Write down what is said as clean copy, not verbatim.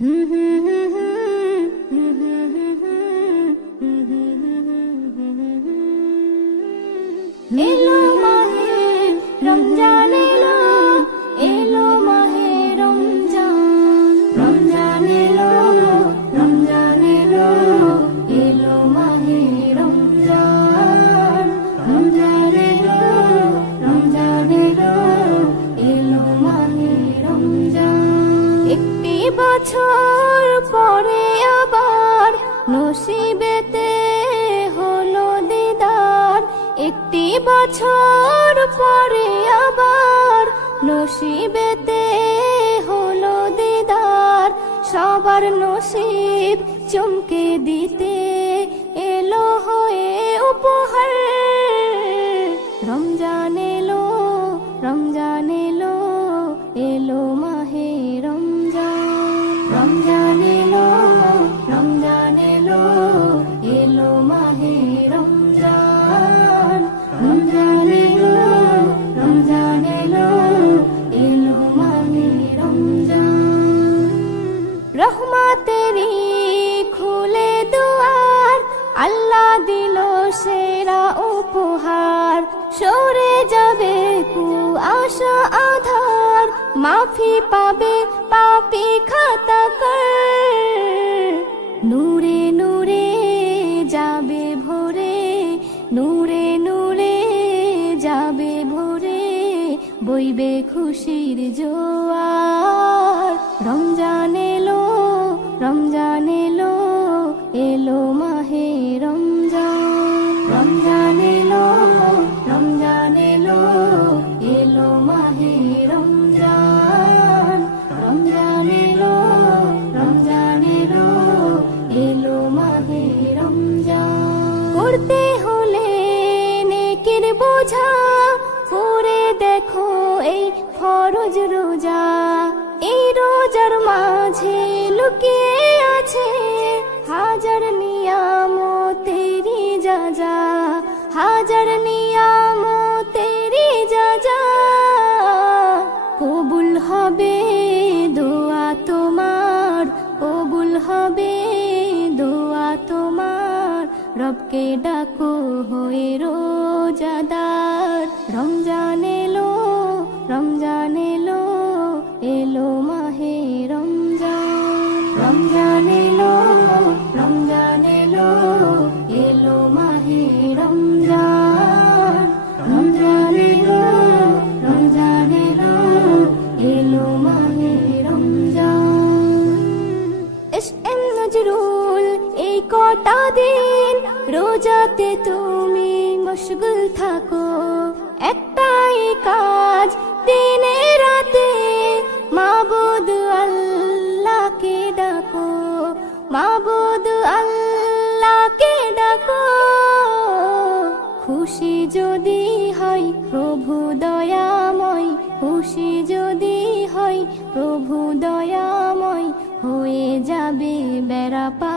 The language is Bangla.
এলো মাহে রমজান এলো, এলো মাহে রমজান, রমজান এলো, রমজান এলো, এলো মাহে রমজান, রমজান এলো, রমজান এলো, এলো মাহে রমজান। একটি বছর পরে আবার নসিবেতে হলো দিদার, একটি বছর পরে আবার নসিবেতে হলো দিদার, সবার নসিব চমকে দিতে এলো হয়ে উপহার। রমজান এলো, রমজান এলো, এলো মাহে রমজান, রমজান এলো, রমজান এলো, এলো মাহে রমজান, রমজান এলো, রমজান এলো, এলো মাহে রমজান। রহমতেরই খুলে দুয়ার, আল্লাহ দিল সেরা উপহার, সরে যাবে কুয়াশা আধার, মাফি পাবে পাপী খাতাকার। নূরে নূরে যাবে ভরে, নূরে নূরে যাবে ভরে, বইবে খুশির জোয়ার। রমজান এলো, রমজান এলো, এলো মাহে রমজান, রমজান এলো, রমজান এলো, এলো মাহে রমজান, রমজান এলো, রমজান এলো, এলো মাহে রমজান। করতে হলে নেকির বোঝা, করে দেখো এই ফরজ রোজা, এই রোজার মাঝে লুকিয়ে আছে হাজার নিয়ামতেরি যাজা, হাজার নিয়ামতেরি যাজা। কবুল হবে দোয়া তোমার, কবুল হবে দোয়া তোমার, রবকে ডাকো হয়ে রোজাদার। রমজান এলো, রমজান এলো, এলো মাহে রমজান, রমজান এলো, রমজান এলো, এলো মাহে রমজান, রমজান এলো, রমজান এলো, এলো মাহে রমজান। এস.এম. নজরুল এই কটা দিন রোজাতে তুমি মশগুল থাকো, একটাই কাজ দিনে রাতে, মাবুদ আল্লাহকে ডাকো, মাবুদ আল্লাহকে ডাকো। খুশি যদি হয় প্রভু দয়াময়, খুশি যদি হয় প্রভু দয়াময়, হয়ে যাবে বেড়া পার।